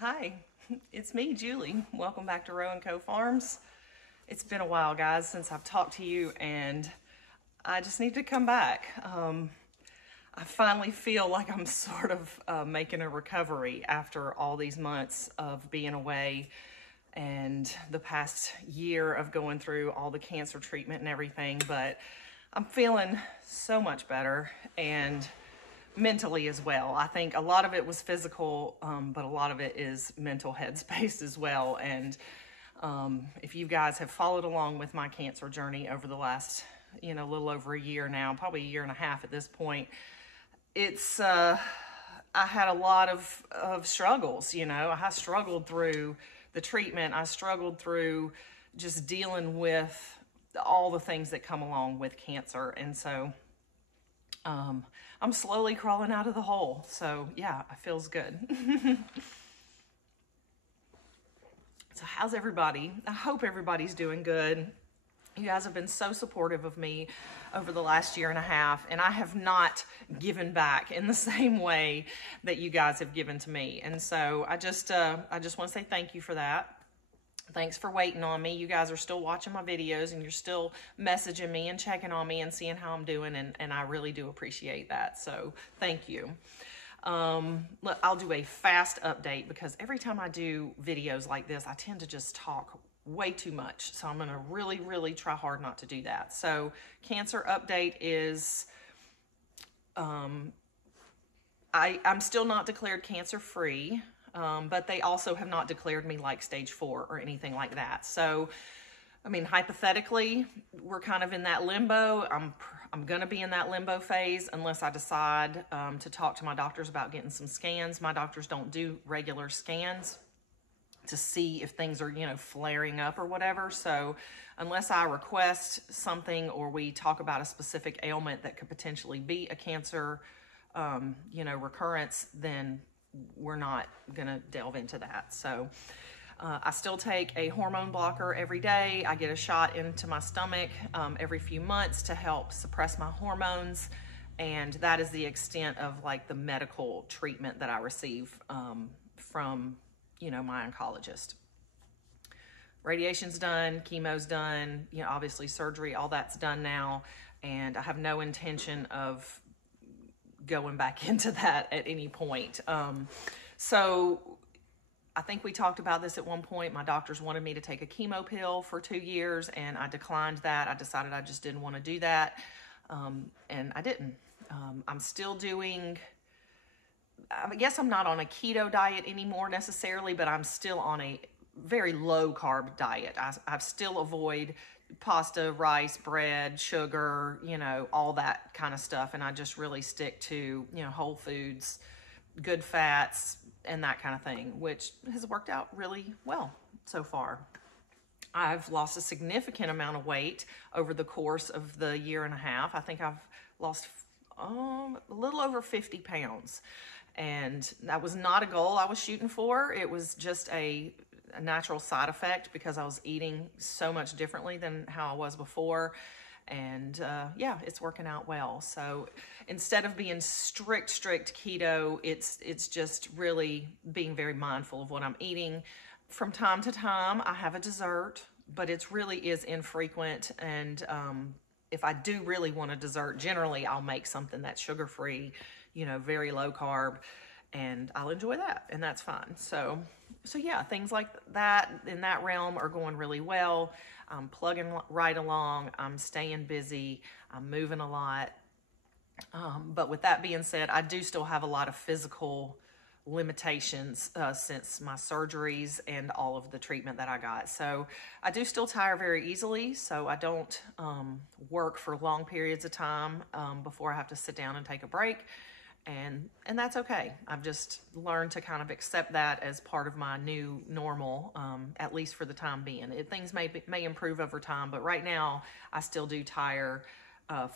Hi, it's me, Julie. Welcome back to Row & Co Farms. It's been a while, guys, since I've talked to you, and I just need to come back. I finally feel like I'm sort of making a recovery after all these months of being away and the past year of going through all the cancer treatment and everything, but I'm feeling so much better, and mentally as well. I think a lot of it was physical, but a lot of it is mental headspace as well. And if you guys have followed along with my cancer journey over the last, little over a year now, probably a year and a half at this point, it's, I had a lot of struggles, I struggled through the treatment. I struggled through just dealing with all the things that come along with cancer. And so, I'm slowly crawling out of the hole. So yeah, it feels good. So how's everybody? I hope everybody's doing good. You guys have been so supportive of me over the last year and a half, and I have not given back in the same way that you guys have given to me. And so I just want to say thank you for that. Thanks for waiting on me. You guys are still watching my videos, and you're still messaging me and checking on me and seeing how I'm doing, and I really do appreciate that. So thank you. Look, I'll do a fast update because every time I do videos like this, I tend to just talk way too much. So I'm going to really try hard not to do that. So cancer update is, I'm still not declared cancer free. But they also have not declared me like stage 4 or anything like that. So, I mean, hypothetically, we're kind of in that limbo. I'm going to be in that limbo phase unless I decide to talk to my doctors about getting some scans. My doctors don't do regular scans to see if things are, flaring up or whatever. So unless I request something or we talk about a specific ailment that could potentially be a cancer, recurrence, then we're not gonna delve into that. So I still take a hormone blocker every day. I get a shot into my stomach every few months to help suppress my hormones, and that is the extent of like the medical treatment that I receive from my oncologist. Radiation's done, chemo's done, obviously surgery, all that's done now, and I have no intention of going back into that at any point. So I think we talked about this at one point. My doctors wanted me to take a chemo pill for 2 years, and I declined that. I decided I just didn't want to do that, and I didn't. I'm still doing, I guess I'm not on a keto diet anymore necessarily, but I'm still on a very low carb diet. I still avoid pasta, rice, bread, sugar, all that kind of stuff. And I just really stick to, whole foods, good fats, and that kind of thing, which has worked out really well so far. I've lost a significant amount of weight over the course of the year and a half. I think I've lost a little over 50 pounds. And that was not a goal I was shooting for. It was just a natural side effect because I was eating so much differently than how I was before. And yeah, it's working out well. So instead of being strict keto, it's just really being very mindful of what I'm eating. From time to time, I have a dessert, but it really is infrequent. And if I do really want a dessert, generally I'll make something that's sugar-free, very low carb, and I'll enjoy that, and that's fine. So yeah, things like that in that realm are going really well. I'm plugging right along. I'm staying busy. I'm moving a lot. But with that being said, I do still have a lot of physical limitations since my surgeries and all of the treatment that I got. So I do still tire very easily, so I don't work for long periods of time before I have to sit down and take a break. And that's okay. I've just learned to kind of accept that as part of my new normal, at least for the time being. Things may improve over time, but right now I still do tire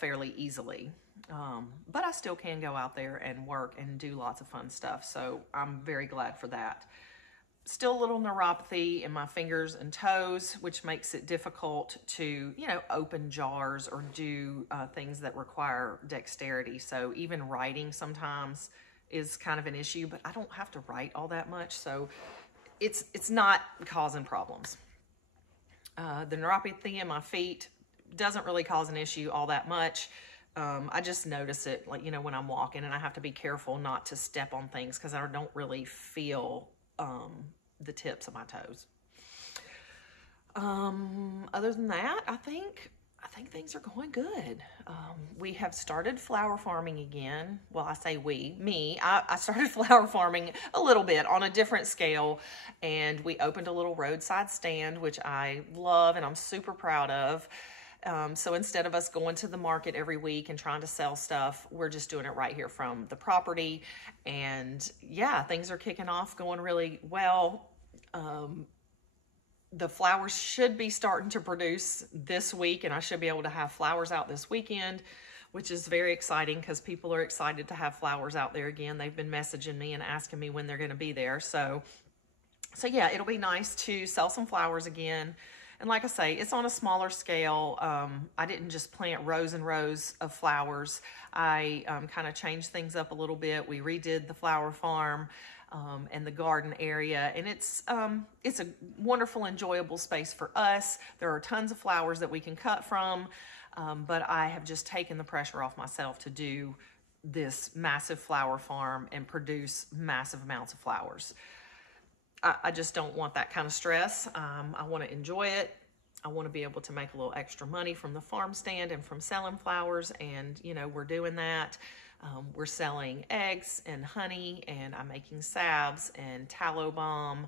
fairly easily. But I still can go out there and work and do lots of fun stuff. So I'm very glad for that. Still a little neuropathy in my fingers and toes, which makes it difficult to, open jars or do things that require dexterity. So even writing sometimes is kind of an issue, but I don't have to write all that much, so it's not causing problems. The neuropathy in my feet doesn't really cause an issue all that much. I just notice it, like, when I'm walking, and I have to be careful not to step on things because I don't really feel the tips of my toes. Other than that, I think things are going good. We have started flower farming again. Well, I say me. I started flower farming a little bit on a different scale, and we opened a little roadside stand, which I love and I'm super proud of. So instead of us going to the market every week and trying to sell stuff, we're just doing it right here from the property. And yeah, things are kicking off, going really well. The flowers should be starting to produce this week, and I should be able to have flowers out this weekend, which is very exciting because people are excited to have flowers out there again. They've been messaging me and asking me when they're going to be there. So yeah, it'll be nice to sell some flowers again. And like I say, it's on a smaller scale. I didn't just plant rows and rows of flowers. I kind of changed things up a little bit. We redid the flower farm and the garden area, and it's a wonderful, enjoyable space for us. There are tons of flowers that we can cut from, but I have just taken the pressure off myself to do this massive flower farm and produce massive amounts of flowers. I just don't want that kind of stress. I want to enjoy it. I want to be able to make a little extra money from the farm stand and from selling flowers, and we're doing that. We're selling eggs and honey, and I'm making salves and tallow balm.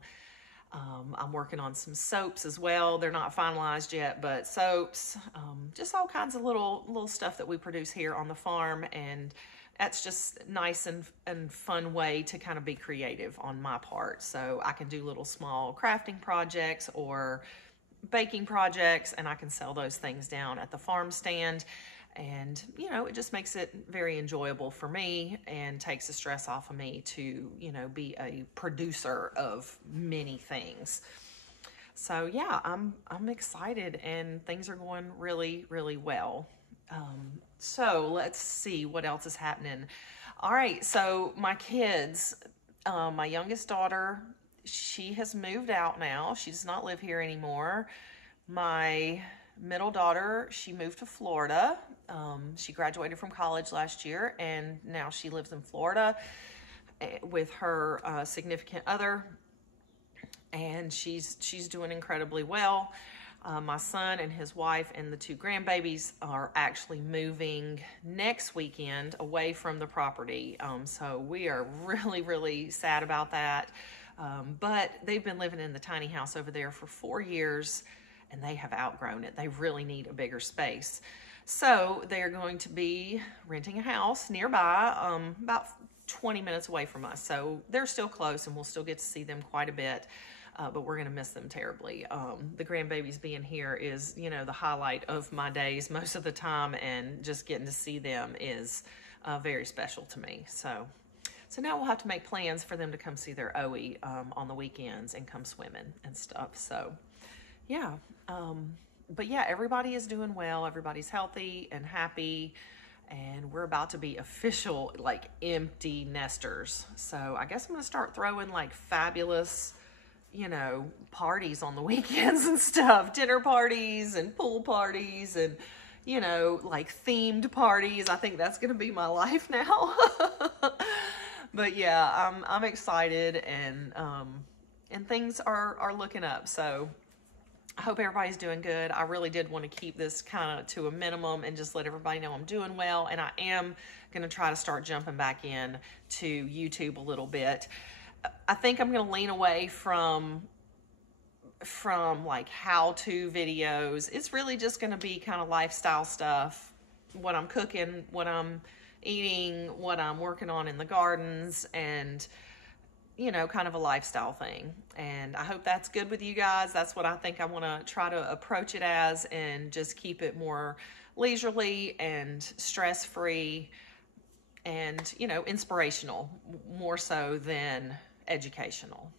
I'm working on some soaps as well. They're not finalized yet, but soaps, just all kinds of little stuff that we produce here on the farm, and that's just nice and fun way to kind of be creative on my part. So I can do little small crafting projects or baking projects, and I can sell those things down at the farm stand. And, it just makes it very enjoyable for me and takes the stress off of me to, be a producer of many things. So yeah, I'm excited, and things are going really, really well. So let's see what else is happening. All right, so my kids, my youngest daughter, she has moved out now. She does not live here anymore. My middle daughter, she moved to Florida. She graduated from college last year, and now she lives in Florida with her significant other, and she's doing incredibly well. My son and his wife and the two grandbabies are actually moving next weekend away from the property. So we are really, really sad about that. But they've been living in the tiny house over there for 4 years, and they have outgrown it. They really need a bigger space. So they are going to be renting a house nearby, about 20 minutes away from us. So they're still close, and we'll still get to see them quite a bit. But we're going to miss them terribly. The grandbabies being here is, the highlight of my days most of the time, and just getting to see them is very special to me. So now we'll have to make plans for them to come see their OE on the weekends and come swimming and stuff. So, yeah. But yeah, everybody is doing well. Everybody's healthy and happy, and we're about to be official, empty nesters. So I guess I'm going to start throwing, fabulous, parties on the weekends and stuff, dinner parties and pool parties and, themed parties. I think that's going to be my life now. But yeah, I'm excited, and things are looking up. So I hope everybody's doing good. I really did want to keep this kind of to a minimum and just let everybody know I'm doing well. And I am going to try to start jumping back in to YouTube a little bit. I think I'm going to lean away from how-to videos. It's really just going to be kind of lifestyle stuff, what I'm cooking, what I'm eating, what I'm working on in the gardens, and kind of a lifestyle thing. And I hope that's good with you guys. That's what I think I want to try to approach it as, and just keep it more leisurely and stress-free and, inspirational more so than educational.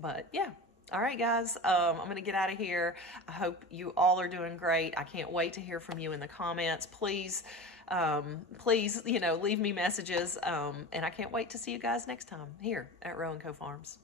But yeah. All right, guys, I'm going to get out of here. I hope you all are doing great. I can't wait to hear from you in the comments. Please please, leave me messages. And I can't wait to see you guys next time here at Row & Co Farms.